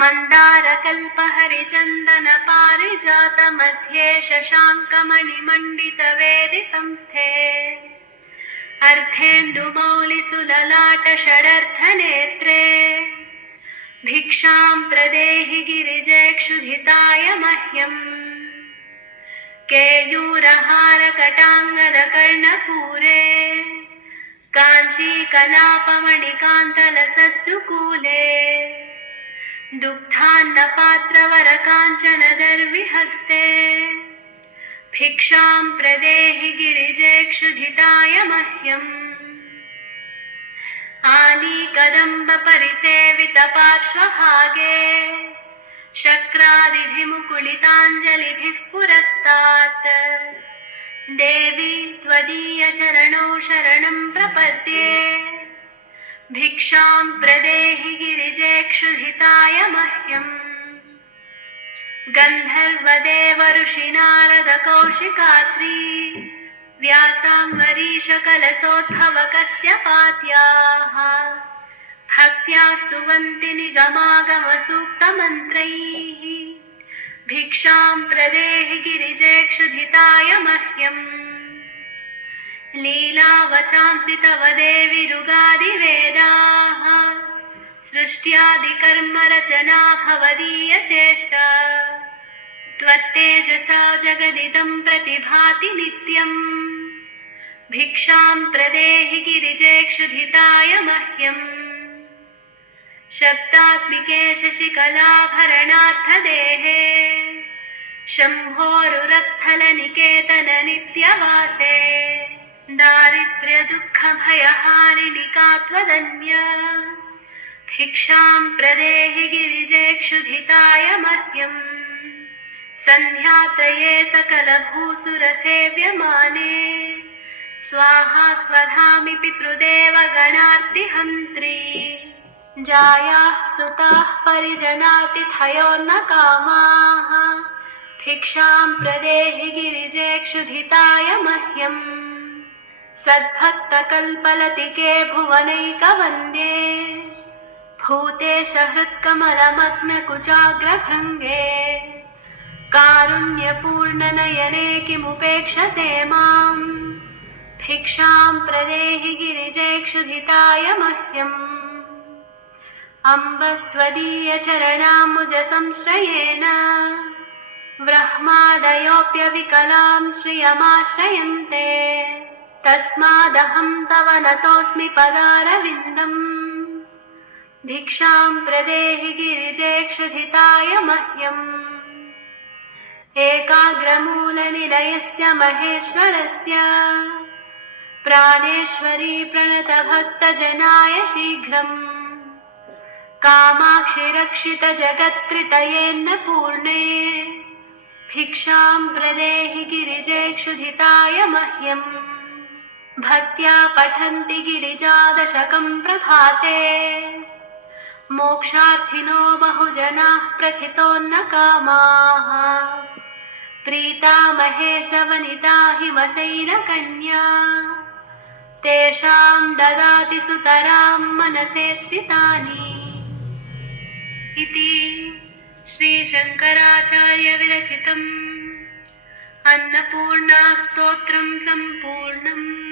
मन्दारकल्पहरिचन्दन पारिजात मध्ये शशाङ्कमणिमण्डितवेदि संस्थे अर्धेन्दुमौलिसुललाट षडर्थनेत्रे भिक्षां प्रदेहि गिरिजेक्षुधिताय मह्यम् केयूरहारकटाङ्गदकर्णपूरे काञ्चीकलापमणिकान्तलसद्दुकूले दुग्धान्नपात्रवरकाञ्चनदर्विहस्ते भिक्षां प्रदेहि गिरिजेक्षुधिताय मह्यम् आलीकदम्बपरिसेवितपार्श्वभागे शक्रादिभिमुकुलिताञ्जलिभिः पुरस्तात् देवी त्वदीयचरणौ शरणं प्रपद्ये भिक्षां प्रदेहि गिरिजेक्षुधिताय मह्यम् गन्धर्वदेवऋषिनारदकौशिकात्री व्यासाम्बरीशकलशोद्भवकस्यपात्याः भक्त्या स्तुवन्ति निगमागमसूक्तमन्त्रैः भिक्षां प्रदेहि गिरिजेक्षुधिताय मह्यम् लीलावचांसि तव देवि ऋगादिवेदाः सृष्ट्यादिकर्मरचना भवदीयचेष्टा त्वत्तेजसा जगदिदं प्रतिभाति नित्यम् भिक्षां प्रदेहि गिरिजेक्षुधिताय मह्यम् शब्दात्मिके शशिकलाभरणार्थदेहे शम्भोरुरस्थलनिकेतन नित्यवासे दारिद्र्यदुःखभयहारिणिका त्वदन्या भिक्षां प्रदेहि गिरिजेक्षुधिताय मह्यम् सन्ध्यात्रये सकलभूसुरसेव्यमाने स्वाहा स्वधामि पितृदेवगणार्तिहन्त्री जायाः सुताः परिजनातिथयोर्नकामाः भिक्षां प्रदेहि गिरिजेक्षुधिताय मह्यम् सद्भक्तकल्पलतिके भुवनैकवन्द्ये भूतेश हृत्कमलमग्नकुचाग्रभृङ्गे कारुण्यपूर्णनयने किमुपेक्षसे माम् भिक्षां प्रदेहि गिरिजेक्षुधिताय मह्यम् अम्ब त्वदीयचरणाम्बुजसंश्रयेण ब्रह्मादयोऽप्यविकलां श्रियमाश्रयन्ते तस्मादहं तव नतोऽस्मि पदारविन्दम् भिक्षां प्रदेहि गिरिजेक्षुधिताय मह्यम् एकाग्रमूलनिलयस्य महेश्वरस्य प्राणेश्वरी प्रणतभक्तजनाय शीघ्रम् कामाक्षि रक्षितजगत्त्रितयेन्नपूर्णे भिक्षां प्रदेहि गिरिजेक्षुधिताय मह्यम् भक्त्या पठन्ति गिरिजादशकं प्रभाते मोक्षार्थिनो बहुजनाः प्रथितोऽन्नकामाः प्रीता महेशवनिता हिमशैलकन्या तेषां ददाति सुतरां मनसेप्सितानि इति श्रीशङ्कराचार्यविरचितम् अन्नपूर्णास्तोत्रं सम्पूर्णम्।